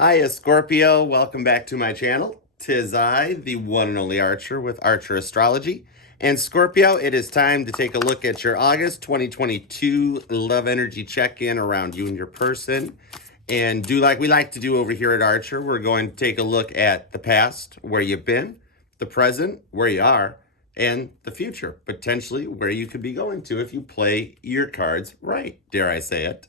Hiya, Scorpio. Welcome back to my channel. Tis I, the one and only Archer with Archer Astrology. And Scorpio, it is time to take a look at your August 2022 love energy check-in around you and your person. And do like we like to do over here at Archer, we're going to take a look at the past, where you've been, the present, where you are, and the future, potentially where you could be going to if you play your cards right, dare I say it.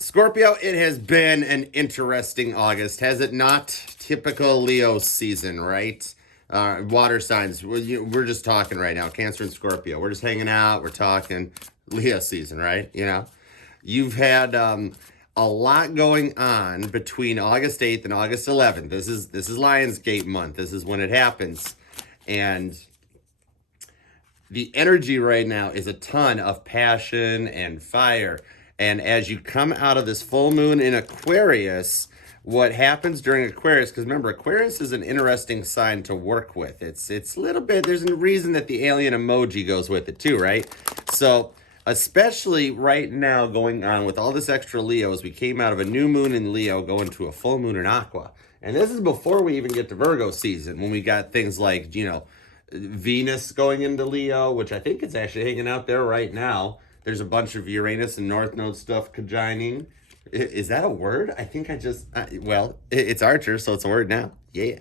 Scorpio, it has been an interesting August, has it not? Typical Leo season, right? Water signs, we're just talking right now, Cancer and Scorpio. We're just hanging out, we're talking Leo season, right? You know, you've had a lot going on between August 8th and August 11th. This is Lionsgate month. This is when it happens. And the energy right now is a ton of passion and fire. And as you come out of this full moon in Aquarius, what happens during Aquarius, because remember, Aquarius is an interesting sign to work with. It's a little bit, there's a reason that the alien emoji goes with it too, right? So especially right now going on with all this extra Leo, as we came out of a new moon in Leo going to a full moon in Aqua. And this is before we even get to Virgo season, when we got things like, you know, Venus going into Leo, which I think it's actually hanging out there right now. There's a bunch of Uranus and North Node stuff conjoining. Is that a word? I think it's Archer, so it's a word now. Yeah.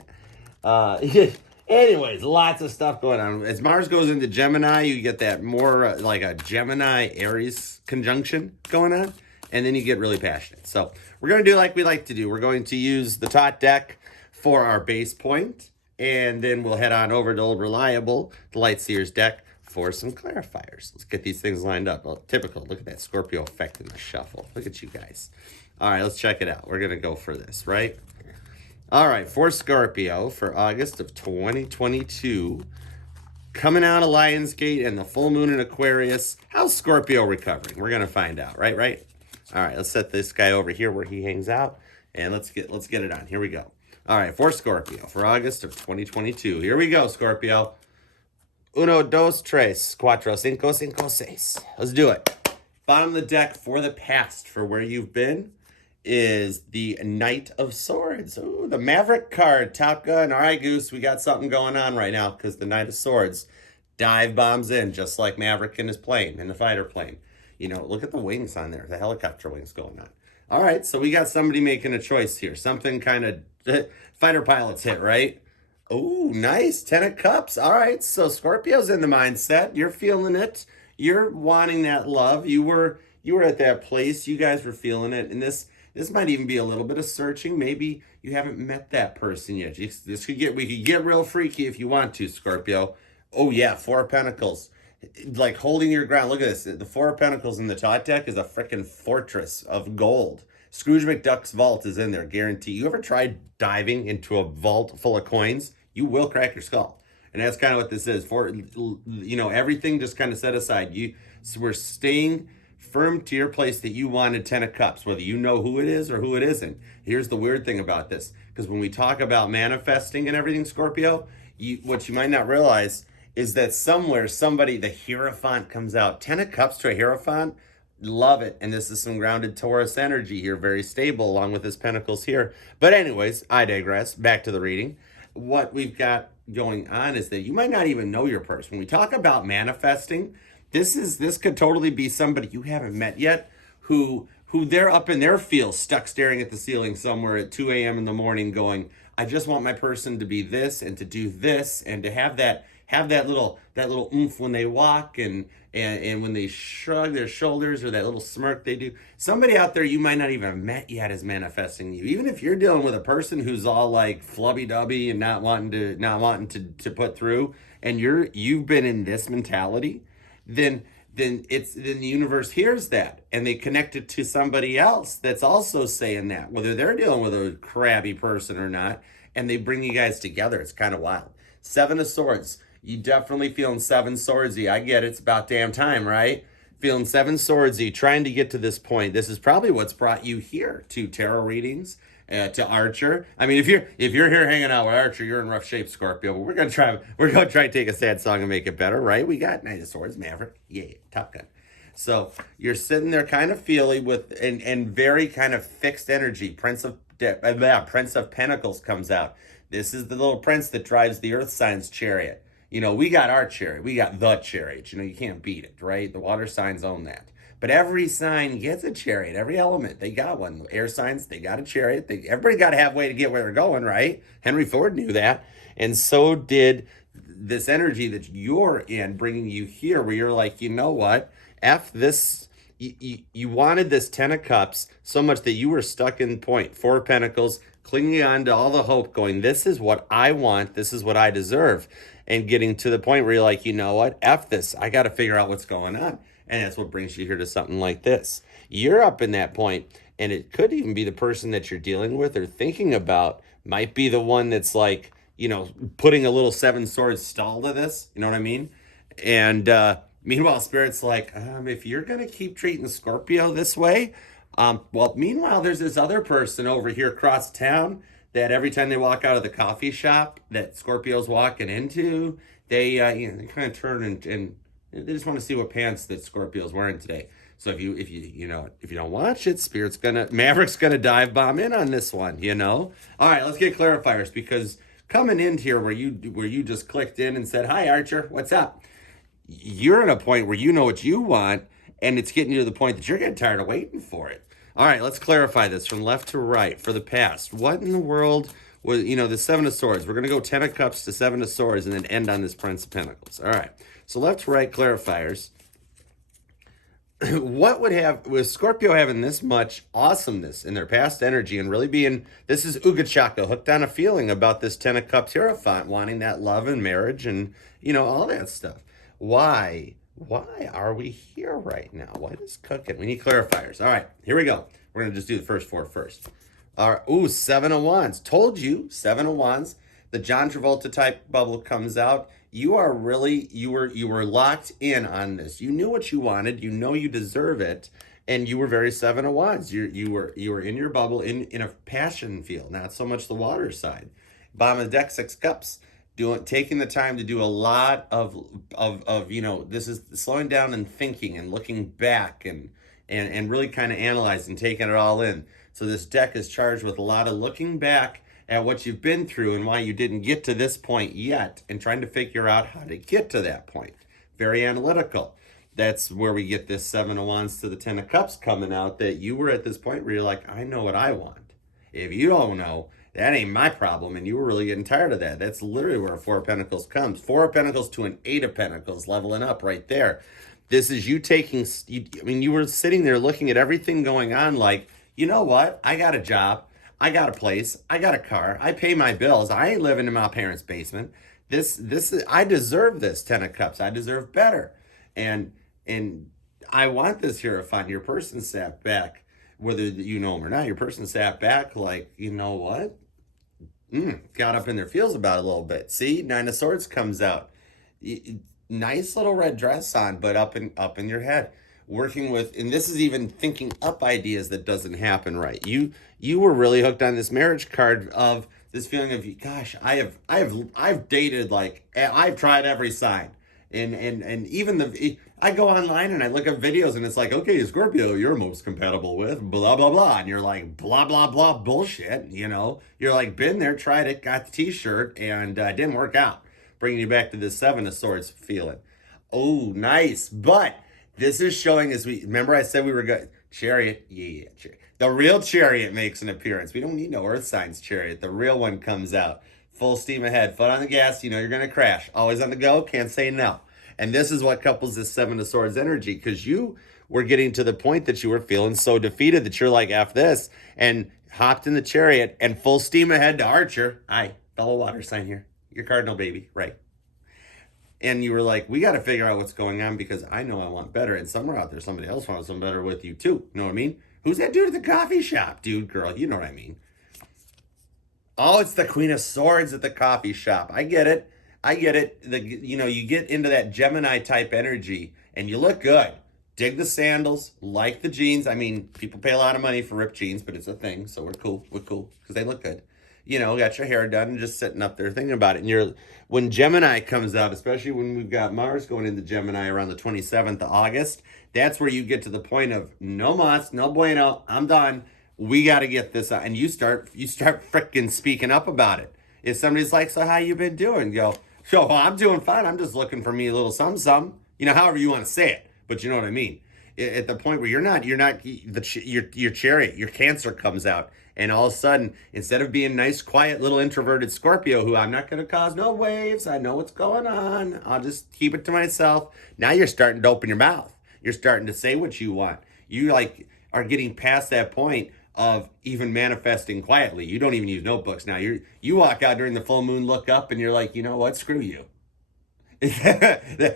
Anyways, lots of stuff going on. As Mars goes into Gemini, you get that more like a Gemini-Aries conjunction going on, and then you get really passionate. So we're going to do like we like to do. We're going to use the Tot deck for our base point, and then we'll head on over to Old Reliable, the Lightseers deck, for some clarifiers. Let's get these things lined up. Well, typical. Look at that Scorpio effect in the shuffle. Look at you guys. All right, let's check it out. We're going to go for this, right? All right, for Scorpio, for August of 2022, coming out of Lionsgate and the full moon in Aquarius, how's Scorpio recovering? We're going to find out, right? All right, let's set this guy over here where he hangs out, and let's get it on. Here we go. All right, for Scorpio, for August of 2022. Here we go, Scorpio. Uno, dos, tres, cuatro, cinco, cinco, seis. Let's do it. Bottom of the deck for the past, for where you've been, is the Knight of Swords. Ooh, the Maverick card, Top Gun. All right, Goose, we got something going on right now because the Knight of Swords dive bombs in just like Maverick in his plane, in the fighter plane. You know, look at the wings on there, the helicopter wings going on. All right, so we got somebody making a choice here. Something kind of fighter pilots hit, right? Oh, nice. 10 of Cups. All right. So Scorpio's in the mindset. You're feeling it. You're wanting that love. You were at that place. You guys were feeling it. And this might even be a little bit of searching. Maybe you haven't met that person yet. We could get real freaky if you want to, Scorpio. Oh yeah, 4 of Pentacles. Like holding your ground. Look at this. The 4 of Pentacles in the Tot deck is a freaking fortress of gold. Scrooge McDuck's vault is in there, guarantee. You ever tried diving into a vault full of coins? You will crack your skull. And that's kind of what this is. For, you know, everything just kind of set aside. So we're staying firm to your place that you wanted 10 of Cups, whether you know who it is or who it isn't. Here's the weird thing about this. Because when we talk about manifesting and everything, Scorpio, what you might not realize is that somewhere, the Hierophant comes out. 10 of Cups to a Hierophant, love it. And this is some grounded Taurus energy here, very stable, along with his Pentacles here. But anyways, I digress. Back to the reading. What we've got going on is that you might not even know your person. When we talk about manifesting, this could totally be somebody you haven't met yet who they're up in their field, stuck staring at the ceiling somewhere at 2 a.m. in the morning going, I just want my person to be this and to do this and to have that little oomph when they walk and when they shrug their shoulders or that little smirk they do. Somebody out there you might not even have met yet is manifesting you. Even if you're dealing with a person who's all like flubby-dubby and not wanting to put through, and you've been in this mentality, then the universe hears that and they connect it to somebody else that's also saying that, whether they're dealing with a crabby person or not, and they bring you guys together. It's kind of wild. 7 of Swords. You definitely feeling 7 swordsy. I get it. It's about damn time, right? Feeling 7 swordsy, trying to get to this point. This is probably what's brought you here to tarot readings, to Archer. I mean, if you're here hanging out with Archer, you're in rough shape, Scorpio. But we're gonna try to take a sad song and make it better, right? We got Knight of Swords, Maverick, yeah, Top Gun. So you're sitting there kind of feely with and very kind of fixed energy. Prince of Pentacles comes out. This is the little prince that drives the earth signs chariot. You know, we got our chariot. We got the chariot. You know, you can't beat it, right? The water signs own that. But every sign gets a chariot. Every element, they got one. Air signs, they got a chariot. Everybody got to have a way to get where they're going, right? Henry Ford knew that. And so did this energy that you're in, bringing you here, where you're like, you know what? F this. You wanted this 10 of cups so much that you were stuck in point. 4 of Pentacles, clinging on to all the hope, going, this is what I want. This is what I deserve. And getting to the point where you're like, you know what? F this. I got to figure out what's going on. And that's what brings you here to something like this. You're up in that point, and it could even be the person that you're dealing with or thinking about might be the one that's like, you know, putting a little 7 swords stall to this. You know what I mean? And meanwhile, Spirit's like, if you're going to keep treating Scorpio this way, well, meanwhile, there's this other person over here across town that every time they walk out of the coffee shop that Scorpio's walking into, they, they kind of turn and they just want to see what pants that Scorpio's wearing today. So if you don't watch it, Maverick's gonna dive bomb in on this one, you know? All right, let's get clarifiers, because coming in here where you just clicked in and said, hi Archer, what's up? You're at a point where you know what you want, and it's getting you to the point that you're getting tired of waiting for it. All right, let's clarify this from left to right for the past. What in the world was, the 7 of Swords? We're going to go 10 of Cups to 7 of Swords and then end on this Prince of Pentacles. All right, so left to right clarifiers. What with Scorpio having this much awesomeness in their past energy and really being, this is Uga Chaka, hooked on a feeling about this 10 of Cups Hierophant, wanting that love and marriage and, all that stuff. Why are we here right now? What is cooking? We need clarifiers. All right, here we go. We're going to just do the first 4 first. All right, 7 of Wands. Told you, 7 of Wands. The John Travolta type bubble comes out. You are really, you were locked in on this. You knew what you wanted. You know you deserve it. And you were very 7 of Wands. You were in your bubble in a passion field, not so much the water side. Bottom of the deck, 6 Cups. Taking the time to do a lot of this is slowing down and thinking and looking back and really kind of analyzing, taking it all in. So this deck is charged with a lot of looking back at what you've been through and why you didn't get to this point yet, and trying to figure out how to get to that point. Very analytical. That's where we get this 7 of Wands to the 10 of Cups coming out, that you were at this point where you're like, I know what I want. If you don't know, that ain't my problem, and you were really getting tired of that. That's literally where a 4 of Pentacles comes. 4 of Pentacles to an 8 of Pentacles, leveling up right there. This is you taking, you were sitting there looking at everything going on like, you know what? I got a job. I got a place. I got a car. I pay my bills. I ain't living in my parents' basement. I deserve this 10 of Cups. I deserve better. And I want this Hierophant. Your person sat back, whether you know him or not, your person sat back like, you know what? Got up in their feels about it a little bit. See, 9 of Swords comes out. Nice little red dress on, but up in your head. Working with, and this is even thinking up ideas that doesn't happen right. You were really hooked on this marriage card of this feeling of, gosh, I've dated, like, I've tried every sign. And even I go online and I look up videos and it's like, okay, Scorpio, you're most compatible with blah, blah, blah. And you're like, blah, blah, blah, bullshit. You're like, been there, tried it, got the t-shirt, and didn't work out. Bringing you back to this 7 of Swords feeling. Oh, nice. But this is showing, remember I said we were good. Chariot, yeah, Chariot. The real Chariot makes an appearance. We don't need no earth signs Chariot. The real one comes out. Full steam ahead, foot on the gas, you're going to crash. Always on the go, can't say no. And this is what couples this 7 of Swords energy, because you were getting to the point that you were feeling so defeated that you're like, F this, and hopped in the Chariot and full steam ahead to Archer. Hi, fellow water sign here. Your cardinal baby, right? And you were like, we got to figure out what's going on, because I know I want better. And somewhere out there, somebody else wants some better with you too. You know what I mean? Who's that dude at the coffee shop? Dude, girl, you know what I mean. Oh, it's the Queen of Swords at the coffee shop. I get it. You get into that Gemini type energy and you look good. Dig the sandals, like the jeans. I mean, people pay a lot of money for ripped jeans, but it's a thing. So we're cool because they look good. got your hair done and just sitting up there thinking about it. And when Gemini comes out, especially when we've got Mars going into Gemini around the 27th of August, that's where you get to the point of no mas, no bueno, I'm done. We got to get this out. And you start freaking speaking up about it. If somebody's like, so how you been doing? Go, so well, I'm doing fine. I'm just looking for me a little something. However you want to say it, but you know what I mean. At the point where your chariot, your Cancer comes out, and all of a sudden, instead of being nice, quiet, little introverted Scorpio, who I'm not going to cause no waves, I know what's going on, I'll just keep it to myself. Now you're starting to open your mouth. You're starting to say what you want. You are getting past that point of even manifesting quietly. You don't even use notebooks now. You walk out during the full moon, look up, and you're like, you know what? Screw you.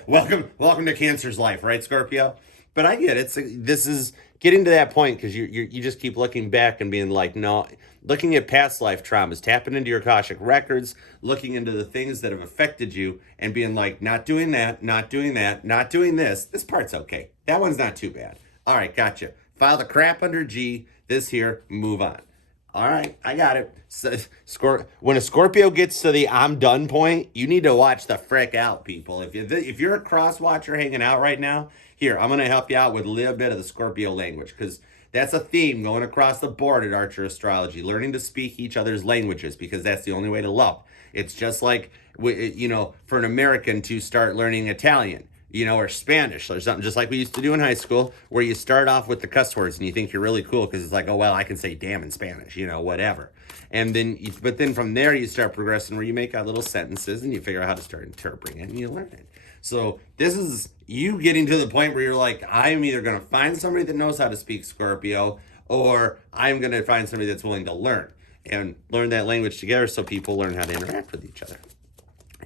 welcome to Cancer's life, right, Scorpio? But I get it. This is getting to that point because you just keep looking back and being like, no, looking at past life traumas, tapping into your Akashic records, looking into the things that have affected you, and being like, not doing that, not doing that, not doing this. This part's okay. That one's not too bad. All right, gotcha. File the crap under G. This here, move on. All right, I got it. So, when a Scorpio gets to the I'm done point, you need to watch the frick out, people. If you're a cross watcher hanging out right now, here, I'm going to help you out with a little bit of the Scorpio language, because that's a theme going across the board at Archer Astrology, learning to speak each other's languages, because that's the only way to love. It's just like, for an American to start learning Italian, or Spanish or something, just like we used to do in high school, where you start off with the cuss words and you think you're really cool because it's like, oh, well, I can say damn in Spanish, whatever. And but then from there you start progressing where you make out little sentences and you figure out how to start interpreting it and you learn it. So this is you getting to the point where you're like, I'm either going to find somebody that knows how to speak Scorpio, or I'm going to find somebody that's willing to learn that language together so people learn how to interact with each other.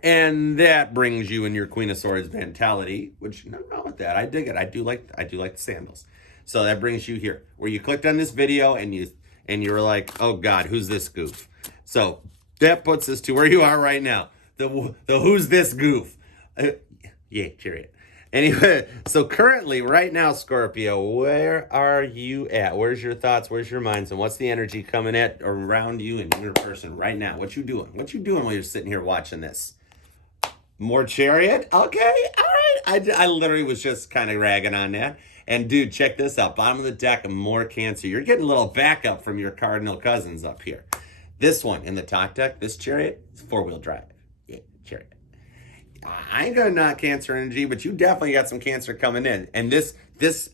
And that brings you in your Queen of Swords mentality, which nothing wrong with that. I dig it. I do like the sandals. So that brings you here, where you clicked on this video and you were like, oh God, who's this goof? So that puts us to where you are right now. The who's this goof? Yeah, chariot. Anyway, so currently, right now, Scorpio, where are you at? Where's your thoughts? Where's your minds? And what's the energy coming at around you and your person right now? What you doing? What you doing while you're sitting here watching this? More chariot? Okay, all right. I literally was just kind of ragging on that. And dude, check this out. Bottom of the deck, more Cancer. You're getting a little backup from your cardinal cousins up here. This one in the top deck, this chariot, is 4-wheel drive. Yeah, chariot. I ain't gonna knock Cancer energy, but you definitely got some Cancer coming in. And this,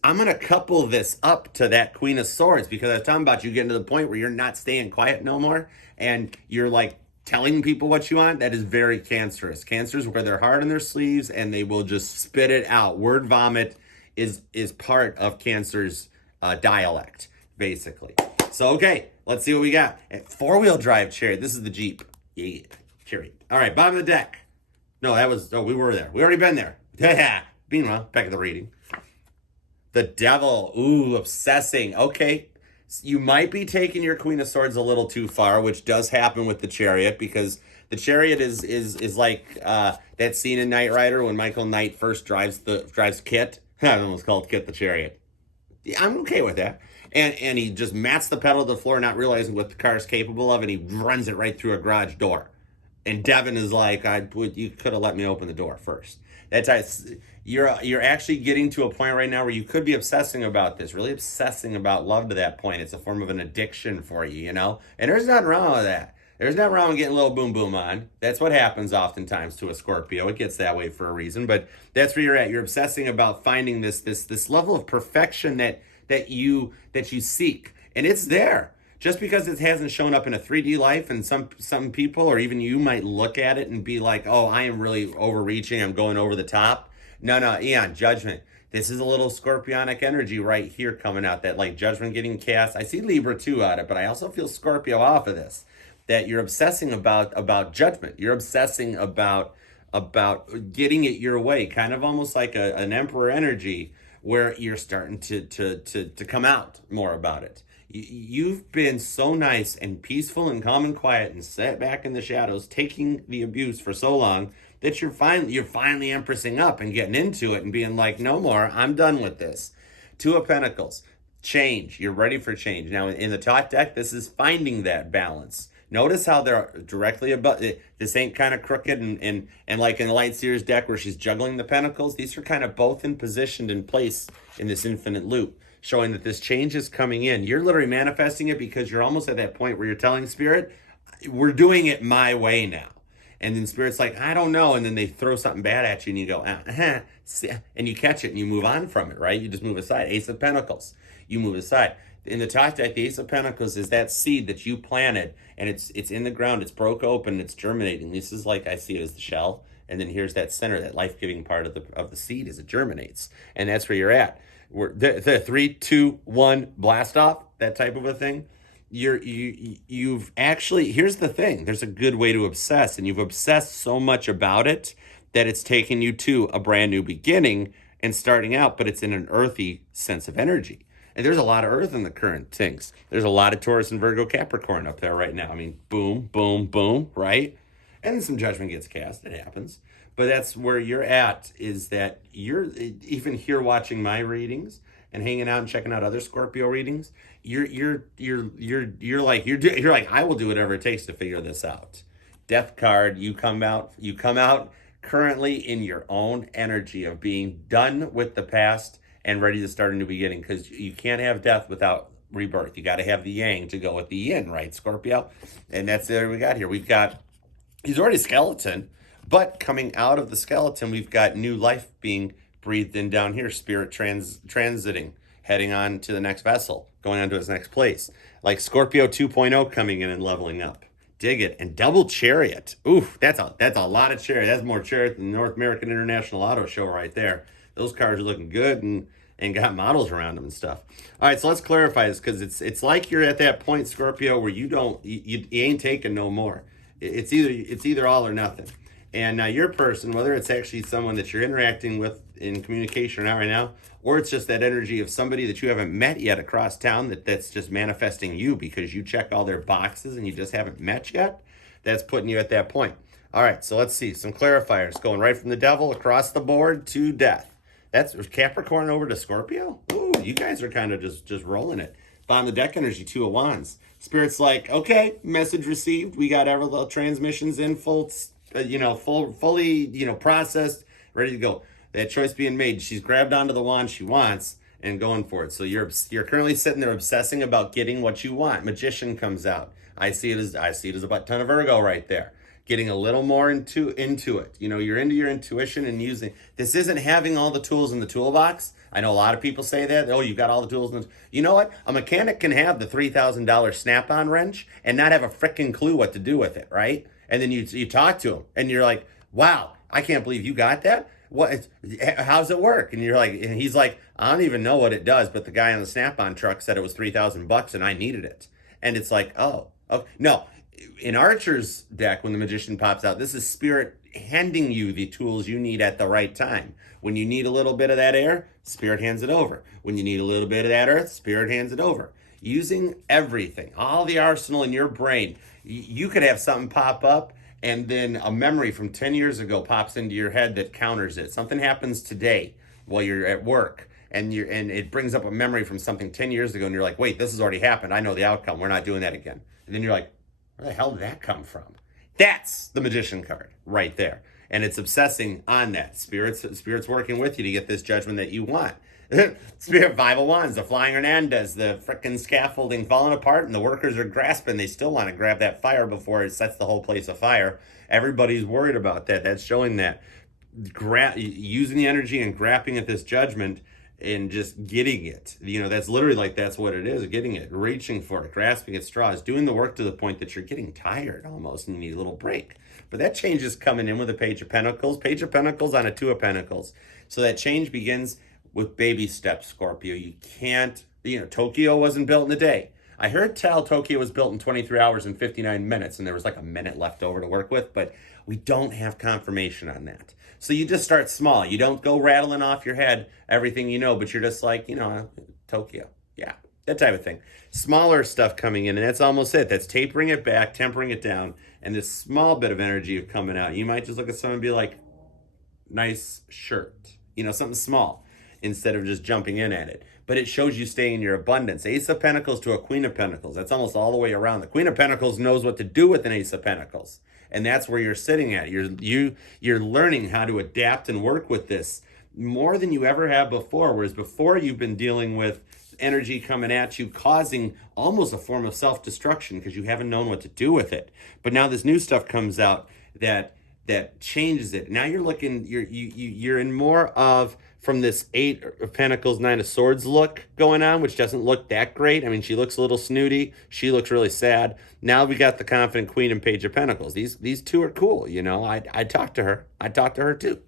I'm gonna couple this up to that Queen of Swords, because I was talking about you getting to the point where you're not staying quiet no more, and you're like telling people what you want. That is very Cancerous. Cancers wear their heart on their sleeves and they will just spit it out. Word vomit is part of Cancer's dialect, basically. So, okay, let's see what we got. 4-wheel drive chariot. This is the Jeep. Yeah, chariot. All right, bottom of the deck. No, we were there. We already been there. Meanwhile, back at the reading. The Devil. Ooh, obsessing. Okay. You might be taking your Queen of Swords a little too far, which does happen with the Chariot, because the Chariot is like that scene in Knight Rider when Michael Knight first drives Kit. I almost called Kit the Chariot. Yeah, I'm okay with that. And he just mats the pedal to the floor, not realizing what the car is capable of, and he runs it right through a garage door. And Devin is like, you could have let me open the door first. That's how you're actually getting to a point right now where you could be obsessing about this, really obsessing about love to that point. It's a form of an addiction for you, And there's nothing wrong with that. There's nothing wrong with getting a little boom boom on. That's what happens oftentimes to a Scorpio. It gets that way for a reason, but that's where you're at. You're obsessing about finding this level of perfection that you seek, and it's there. Just because it hasn't shown up in a 3D life, and some people, or even you, might look at it and be like, oh, I am really overreaching, I'm going over the top. No, Eon, judgment. This is a little scorpionic energy right here coming out, that like judgment getting cast. I see Libra too out of it, but I also feel Scorpio off of this. That you're obsessing about judgment. You're obsessing about getting it your way, kind of almost like an emperor energy, where you're starting to come out more about it. You've been so nice and peaceful and calm and quiet and sat back in the shadows taking the abuse for so long that you're finally empressing up and getting into it and being like, no more, I'm done with this. 2 of Pentacles, change. You're ready for change. Now in the top deck, this is finding that balance. Notice how they're directly above. This ain't kind of crooked and like in the Light Seer's deck where she's juggling the pentacles. These are kind of both in positioned in place in this infinite loop, showing that this change is coming in. You're literally manifesting it because you're almost at that point where you're telling Spirit, we're doing it my way now. And then Spirit's like, I don't know. And then they throw something bad at you and you go, and you catch it and you move on from it, right? You just move aside. Ace of Pentacles, you move aside. In the top deck, the Ace of Pentacles is that seed that you planted and it's in the ground, it's broke open, it's germinating. This is like, I see it as the shell. And then here's that center, that life-giving part of the seed as it germinates. And that's where you're at. The 3, 2, 1 blast off, that type of a thing. You've actually, here's the thing, there's a good way to obsess, and you've obsessed so much about it that it's taken you to a brand new beginning and starting out, but it's in an earthy sense of energy. And there's a lot of earth in the current things. There's a lot of Taurus and Virgo Capricorn up there right now. I mean, boom, boom, boom, right? And then some judgment gets cast, it happens. But that's where you're at, is that you're even here watching my readings and hanging out and checking out other Scorpio readings. You're like, I will do whatever it takes to figure this out. Death card, you come out currently in your own energy of being done with the past and ready to start a new beginning, because you can't have death without rebirth. You got to have the yang to go with the yin, right, Scorpio? And that's there we got here. He's already skeleton, but coming out of the skeleton, we've got new life being breathed in down here. Spirit transiting, heading on to the next vessel, going on to its next place. Like Scorpio 2.0 coming in and leveling up. Dig it. And double chariot. Oof, that's a lot of chariot. That's more chariot than the North American International Auto Show right there. Those cars are looking good and got models around them and stuff. All right, so let's clarify this, because it's like you're at that point, Scorpio, where you ain't taking no more. It's either all or nothing. And now your person, whether it's actually someone that you're interacting with in communication right now, or it's just that energy of somebody that you haven't met yet across town that's just manifesting you because you check all their boxes and you just haven't met yet, that's putting you at that point. All right, so let's see some clarifiers going right from the devil across the board to death. That's Capricorn over to Scorpio. Ooh, you guys are kind of just rolling it. Bottom of the deck energy, 2 of Wands. Spirit's like, okay, message received. We got every little transmissions in fully processed, ready to go. That choice being made. She's grabbed onto the wand she wants and going for it. So you're currently sitting there obsessing about getting what you want. Magician comes out. I see it as a butt ton of Virgo right there. Getting a little more into it. You're into your intuition and using. This isn't having all the tools in the toolbox. I know a lot of people say that. Oh, you've got all the tools. You know what? A mechanic can have the $3,000 snap-on wrench and not have a freaking clue what to do with it, right? And then you talk to him and you're like, wow, I can't believe you got that. How's it work? And he's like, I don't even know what it does, but the guy on the snap-on truck said it was $3,000 and I needed it. And it's like, oh, no. In Archer's deck, when the Magician pops out, this is Spirit handing you the tools you need at the right time. When you need a little bit of that air, Spirit hands it over. When you need a little bit of that earth, Spirit hands it over. Using everything, all the arsenal in your brain. You could have something pop up and then a memory from 10 years ago pops into your head that counters it. Something happens today while you're at work and it brings up a memory from something 10 years ago and you're like, wait, this has already happened. I know the outcome. We're not doing that again. And then you're like, where the hell did that come from? That's the Magician card right there. And it's obsessing on that. Spirit's working with you to get this judgment that you want. Spirit 5 of Wands, the Flying Hernandez, the frickin' scaffolding falling apart and the workers are grasping. They still want to grab that fire before it sets the whole place afire. Everybody's worried about that. That's showing that. Using the energy and grabbing at this judgment and just getting it. That's literally that's what it is, getting it, reaching for it, grasping at straws, doing the work to the point that you're getting tired almost and you need a little break. But that change is coming in with a Page of Pentacles. Page of Pentacles on a 2 of Pentacles. So that change begins with baby steps, Scorpio. You can't, Tokyo wasn't built in a day. I heard Tokyo was built in 23 hours and 59 minutes, and there was like a minute left over to work with, but we don't have confirmation on that. So you just start small. You don't go rattling off your head everything you know, but you're just like, Tokyo. Yeah, that type of thing. Smaller stuff coming in, and that's almost it. That's tapering it back, tempering it down, and this small bit of energy of coming out. You might just look at someone and be like, nice shirt. Something small, instead of just jumping in at it. but it shows you stay in your abundance. Ace of Pentacles to a Queen of Pentacles. That's almost all the way around. The Queen of Pentacles knows what to do with an Ace of Pentacles. And that's where you're sitting at. You're learning how to adapt and work with this more than you ever have before. Whereas before, you've been dealing with energy coming at you, causing almost a form of self-destruction because you haven't known what to do with it. But now this new stuff comes out that changes it. Now you're looking, you're in more of, from this 8 of Pentacles, 9 of Swords look going on, which doesn't look that great. I mean, she looks a little snooty. She looks really sad. Now we got the Confident Queen and Page of Pentacles. These two are cool, you know. I talked to her. I talked to her too.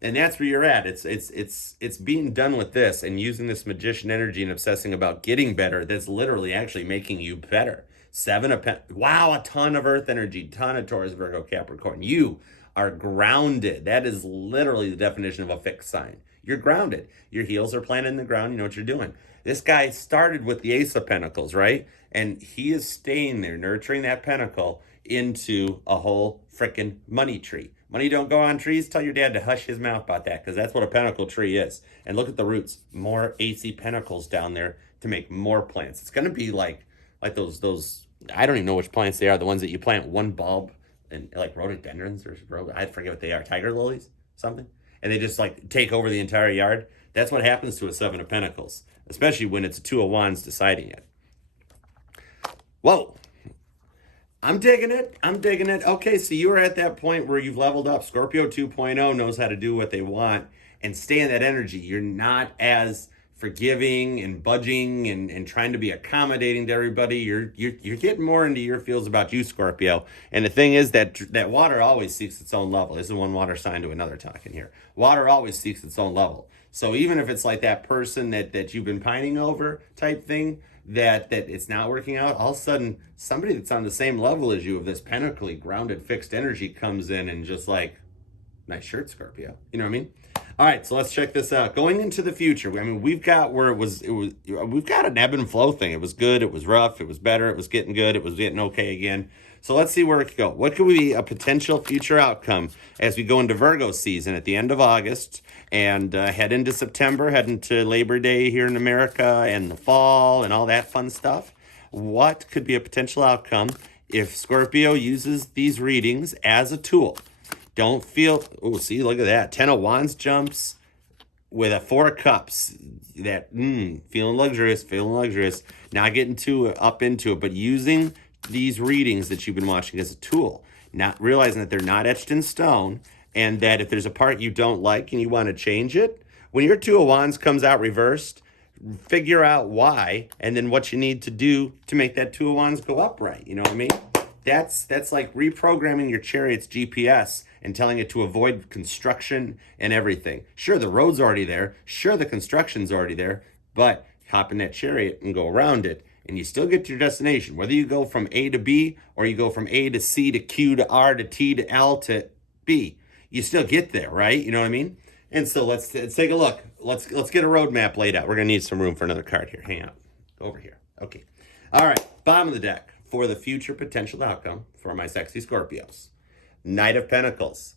And that's where you're at. It's being done with this and using this magician energy and obsessing about getting better. That's literally actually making you better. 7 of Pentacles. Wow, a ton of Earth energy, ton of Taurus, Virgo, Capricorn. You are grounded. That is literally the definition of a fixed sign. You're grounded. Your heels are planted in the ground. You know what you're doing. This guy started with the Ace of Pentacles, right? And he is staying there, nurturing that pentacle into a whole freaking money tree. Money don't go on trees. Tell your dad to hush his mouth about that, because that's what a pentacle tree is. And look at the roots. More AC pentacles down there to make more plants. It's going to be like those, I don't even know which plants they are, the ones that you plant one bulb, and like rhododendrons, or I forget what they are, tiger lilies, something. And they just like take over the entire yard. That's what happens to a 7 of Pentacles, especially when it's a 2 of Wands deciding it. Whoa. I'm digging it. I'm digging it. Okay, so you are at that point where you've leveled up. Scorpio 2.0 knows how to do what they want and stay in that energy. You're not as forgiving and budging and trying to be accommodating to everybody. You're getting more into your feels about you, Scorpio. And the thing is that water always seeks its own level. This is one water sign to another talking here. Water always seeks its own level. So even if it's like that person that you've been pining over type thing, that it's not working out, all of a sudden somebody that's on the same level as you of this pentacly grounded fixed energy comes in and just like, nice shirt, Scorpio. You know what I mean? All right, so let's check this out. Going into the future, I mean, we've got where we've got an ebb and flow thing. It was good, it was rough, it was better, it was getting good, it was getting okay again. So let's see where it could go. What could be a potential future outcome as we go into Virgo season at the end of August and head into September, head into Labor Day here in America and the fall and all that fun stuff? What could be a potential outcome if Scorpio uses these readings as a tool? Don't feel, oh, see, look at that. 10 of Wands jumps with a 4 of Cups. That, feeling luxurious, not getting up into it, but using these readings that you've been watching as a tool, not realizing that they're not etched in stone, and that if there's a part you don't like and you want to change it, when your 2 of Wands comes out reversed, figure out why, and then what you need to do to make that 2 of Wands go upright. You know what I mean? That's like reprogramming your Chariot's GPS and telling it to avoid construction and everything. Sure, the road's already there. Sure, the construction's already there. But hop in that Chariot and go around it, and you still get to your destination. Whether you go from A to B, or you go from A to C to Q to R to T to L to B, you still get there, right? You know what I mean? And so let's take a look. Let's get a roadmap laid out. We're going to need some room for another card here. Hang on. Over here. Okay. All right. Bottom of the deck for the future potential outcome for my sexy Scorpios. Knight of Pentacles,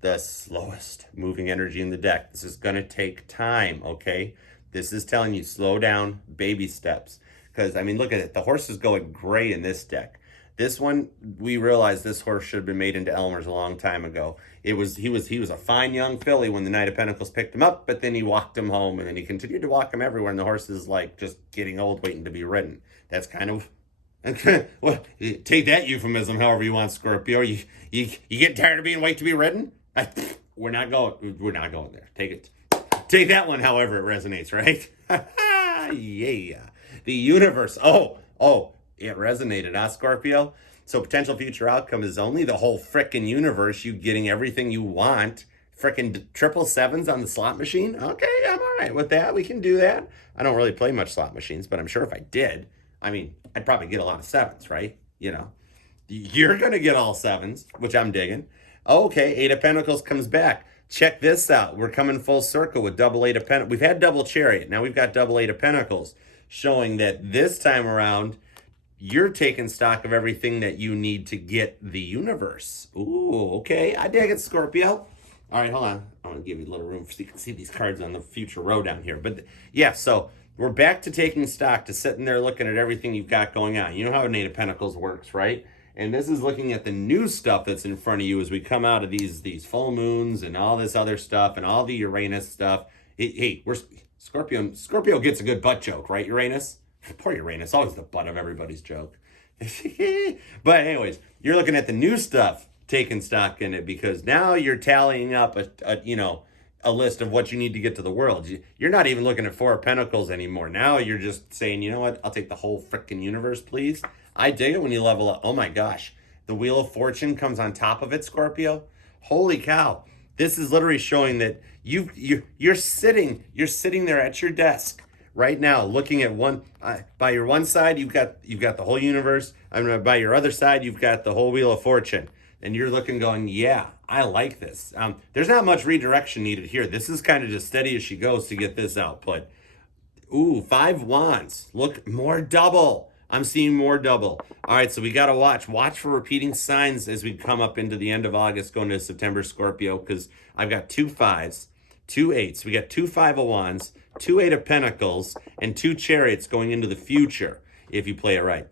the slowest moving energy in the deck. This is going to take time, okay? This is telling you slow down, baby steps. Because, I mean, look at it. The horse is going gray in this deck. This one, we realized this horse should have been made into Elmer's a long time ago. He was a fine young filly when the Knight of Pentacles picked him up, but then he walked him home, and then he continued to walk him everywhere, and the horse is like just getting old, waiting to be ridden. That's kind of... well, take that euphemism however you want, Scorpio. You get tired of being wait to be ridden? We're not going there. Take that one however it resonates, right? Yeah. The universe. Oh, it resonated, huh, Scorpio? So potential future outcome is only the whole frickin' universe, you getting everything you want. Frickin' 777s on the slot machine? Okay, I'm all right with that. We can do that. I don't really play much slot machines, but I'm sure if I did, I mean, I'd probably get a lot of 7s, right? You know, you're going to get all 7s, which I'm digging. Okay, 8 of Pentacles comes back. Check this out. We're coming full circle with double 8 of Pentacles. We've had double Chariot. Now we've got double 8 of Pentacles, showing that this time around, you're taking stock of everything that you need to get the universe. Ooh, okay. I dig it, Scorpio. All right, hold on. I'm going to give you a little room so you can see these cards on the future row down here. But yeah, so we're back to taking stock, to sitting there looking at everything you've got going on. You know how an Eight of Pentacles works, right? And this is looking at the new stuff that's in front of you as we come out of these full moons and all this other stuff and all the Uranus stuff. Hey, we're Scorpio. Scorpio gets a good butt joke, right, Uranus? Poor Uranus, always the butt of everybody's joke. But anyways, you're looking at the new stuff, taking stock in it, because now you're tallying up a list of what you need to get to the world. You're not even looking at Four of Pentacles anymore. Now you're just saying, you know what? I'll take the whole freaking universe, please. I dig it when you level up. Oh my gosh. The Wheel of Fortune comes on top of it, Scorpio. Holy cow. This is literally showing that you're sitting there at your desk right now, looking at one by your one side, you've got the whole universe. By your other side, you've got the whole Wheel of Fortune. And you're looking going, yeah, I like this. There's not much redirection needed here. This is kind of just steady as she goes to get this output. Ooh, 5 wands. Look, more double. I'm seeing more double. All right, so we got to watch for repeating signs as we come up into the end of August, going to September, Scorpio, because I've got 2 5s, 2 8s. We got 2 5 of wands, 2 8 of pentacles, and 2 chariots going into the future if you play it right.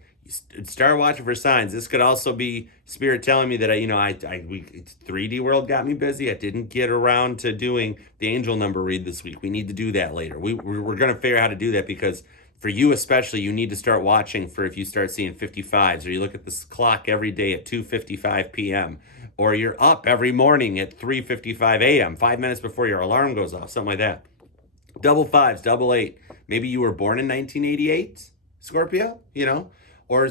Start watching for signs. This could also be Spirit telling me that 3D world got me busy. I didn't get around to doing the angel number read this week. We need to do that later. We're going to figure out how to do that, because for you especially, you need to start watching for if you start seeing 55s, or you look at this clock every day at 2:55 p.m., or you're up every morning at 3:55 a.m., 5 minutes before your alarm goes off, something like that. Double 5s, double 8. Maybe you were born in 1988, Scorpio, Or,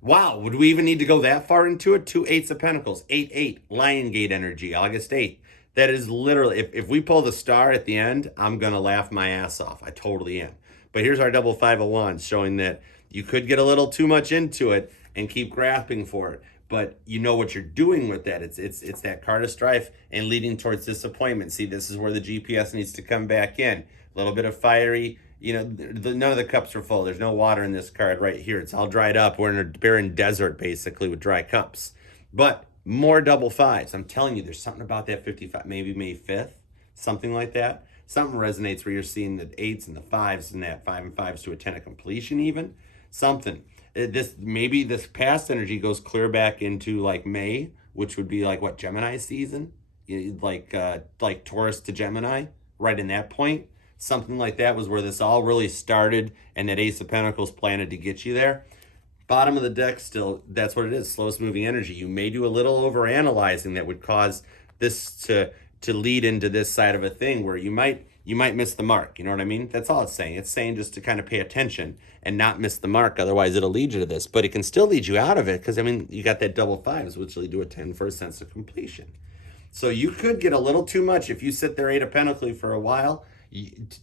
wow, would we even need to go that far into it? 2 8s of Pentacles, 8-8, Lion Gate energy, August 8th. That is literally, if we pull the star at the end, I'm going to laugh my ass off. I totally am. But here's our double 5 of wands, showing that you could get a little too much into it and keep grasping for it. But you know what you're doing with that. It's that card of strife and leading towards disappointment. See, this is where the GPS needs to come back in. A little bit of fiery. None of the cups are full. There's no water in this card right here. It's all dried up. We're in a barren desert, basically, with dry cups. But more double 5s. I'm telling you, there's something about that 55, maybe May 5th, something like that. Something resonates where you're seeing the 8s and the 5s and that 5 and 5s to a 10 of completion even. Something. Maybe this past energy goes clear back into like May, which would be like what, Gemini season? Like Taurus to Gemini, right in that point. Something like that was where this all really started, and that Ace of Pentacles planted to get you there. Bottom of the deck still, that's what it is, slowest moving energy. You may do a little overanalyzing that would cause this to lead into this side of a thing where you might miss the mark. You know what I mean? That's all it's saying. It's saying just to kind of pay attention and not miss the mark. Otherwise, it'll lead you to this. But it can still lead you out of it, because, you got that double 5s, which will lead to a 10 for a sense of completion. So you could get a little too much if you sit there 8 of Pentacles for a while.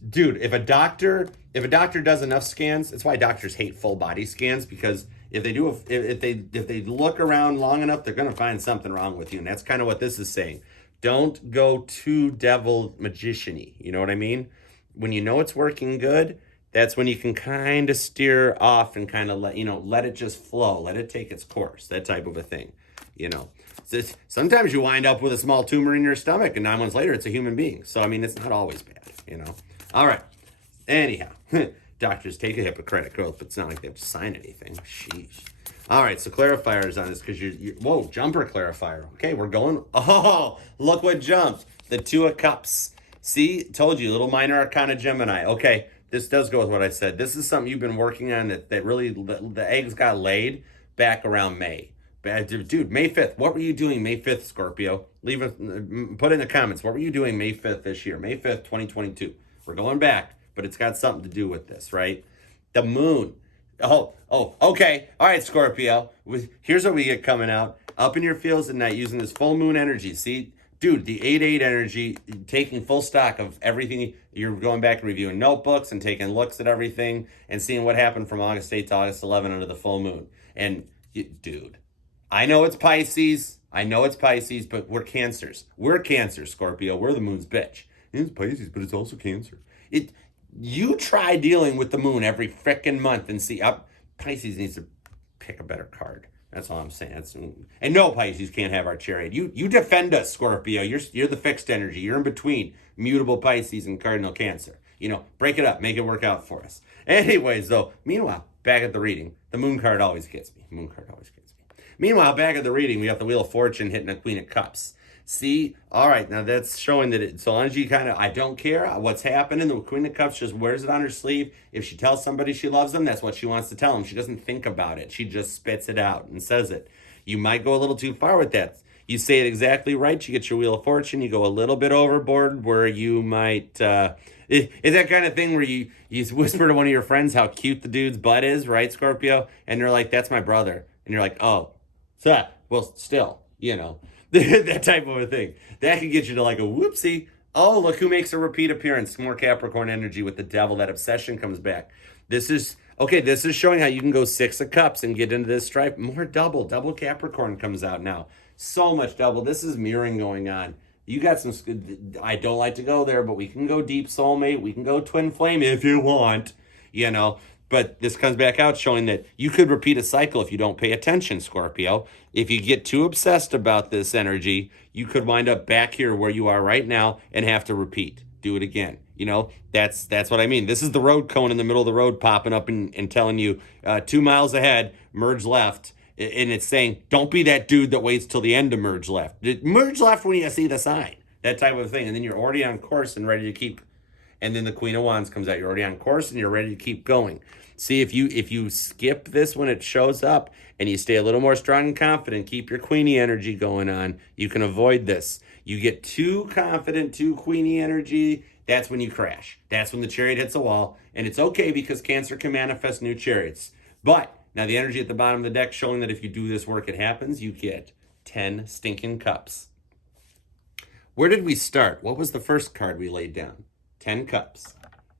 Dude, if a doctor does enough scans, that's why doctors hate full body scans, because if they look around long enough, they're going to find something wrong with you. And that's kind of what this is saying. Don't go too devil magician-y. You know what I mean? When you know it's working good, that's when you can kind of steer off and kind of let it just flow, let it take its course, that type of a thing. Sometimes you wind up with a small tumor in your stomach, and 9 months later, it's a human being. So, it's not always bad, All right. Anyhow, doctors take a Hippocratic oath, but it's not like they have to sign anything. Sheesh. All right, so clarifiers on this, because whoa, jumper clarifier. Okay, we're going. Oh, look what jumped. The 2 of Cups. See, told you, little minor arcana Gemini. Okay, this does go with what I said. This is something you've been working on that really, the eggs got laid back around May. Dude, May 5th. What were you doing May 5th, Scorpio? Put in the comments. What were you doing May 5th this year? May 5th, 2022. We're going back, but it's got something to do with this, right? The moon. Oh, okay. All right, Scorpio. Here's what we get coming out. Up in your fields at night using this full moon energy. See, dude, the 8-8 energy, taking full stock of everything. You're going back and reviewing notebooks and taking looks at everything and seeing what happened from August 8th to August 11th under the full moon. And, dude, I know it's Pisces, but we're Cancers. We're Cancer, Scorpio. We're the moon's bitch. It's Pisces, but it's also Cancer. You try dealing with the moon every frickin' month and see, Pisces needs to pick a better card. That's all I'm saying. And no, Pisces can't have our chariot. You defend us, Scorpio. You're the fixed energy. You're in between mutable Pisces and cardinal Cancer. break it up, make it work out for us. Anyways, though, meanwhile, back at the reading, the moon card always gets me. Meanwhile, back at the reading, we got the Wheel of Fortune hitting a Queen of Cups. See, all right, now that's showing that so long as you I don't care what's happening, the Queen of Cups just wears it on her sleeve. If she tells somebody she loves them, that's what she wants to tell them. She doesn't think about it. She just spits it out and says it. You might go a little too far with that. You say it exactly right, you get your Wheel of Fortune, you go a little bit overboard where you might, it's that kind of thing where you whisper to one of your friends how cute the dude's butt is, right, Scorpio? And they're like, that's my brother. And you're like, oh, so, well, still, that type of a thing. That could get you to like a whoopsie. Oh, look who makes a repeat appearance. More Capricorn energy with the devil. That obsession comes back. This is showing how you can go 6 of Cups and get into this strife. More double. Double Capricorn comes out now. So much double. This is mirroring going on. You got some, I don't like to go there, but we can go deep soulmate. We can go twin flame if you want, But this comes back out showing that you could repeat a cycle if you don't pay attention, Scorpio. If you get too obsessed about this energy, you could wind up back here where you are right now and have to repeat. Do it again. That's what I mean. This is the road cone in the middle of the road popping up and telling you 2 miles ahead, merge left. And it's saying, don't be that dude that waits till the end to merge left. Merge left when you see the sign. That type of thing. And then you're already on course and ready to keep. And then the Queen of Wands comes out. You're already on course and you're ready to keep going. See, if you skip this when it shows up and you stay a little more strong and confident, keep your Queenie energy going on, you can avoid this. You get too confident, too Queenie energy, that's when you crash. That's when the Chariot hits a wall. And it's okay because Cancer can manifest new chariots. But now the energy at the bottom of the deck showing that if you do this work, it happens. You get 10 stinking cups. Where did we start? What was the first card we laid down? 10 cups.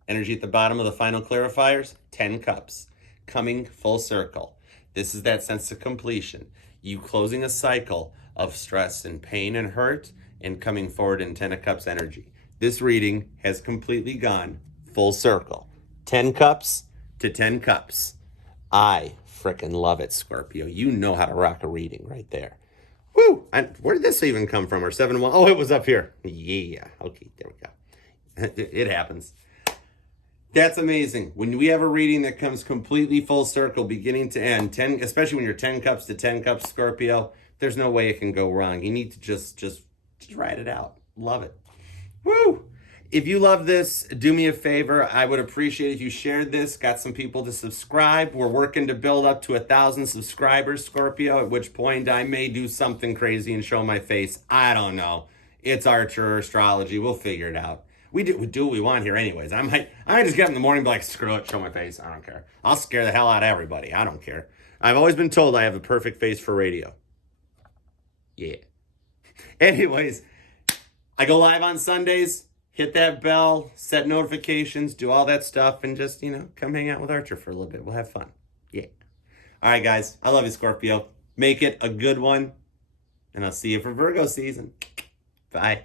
Energy at the bottom of the final clarifiers, 10 cups. Coming full circle. This is that sense of completion. You closing a cycle of stress and pain and hurt and coming forward in 10 of cups energy. This reading has completely gone full circle. 10 cups to 10 cups. I frickin' love it, Scorpio. You know how to rock a reading right there. Woo! Where did this even come from? Or 7-1? Oh, it was up here. Yeah. Okay, there we go. It happens. That's amazing. When we have a reading that comes completely full circle, beginning to end, 10, especially when you're 10 cups to 10 cups, Scorpio, there's no way it can go wrong. You need to just ride it out. Love it. Woo! If you love this, do me a favor. I would appreciate if you shared this, got some people to subscribe. We're working to build up to 1,000 subscribers, Scorpio, at which point I may do something crazy and show my face. I don't know. It's Archer Astrology. We'll figure it out. We do what we want here anyways. I might just get up in the morning and be like, screw it, show my face. I don't care. I'll scare the hell out of everybody. I don't care. I've always been told I have a perfect face for radio. Yeah. Anyways, I go live on Sundays. Hit that bell, set notifications, do all that stuff, and just, come hang out with Archer for a little bit. We'll have fun. Yeah. All right, guys. I love you, Scorpio. Make it a good one, and I'll see you for Virgo season. Bye.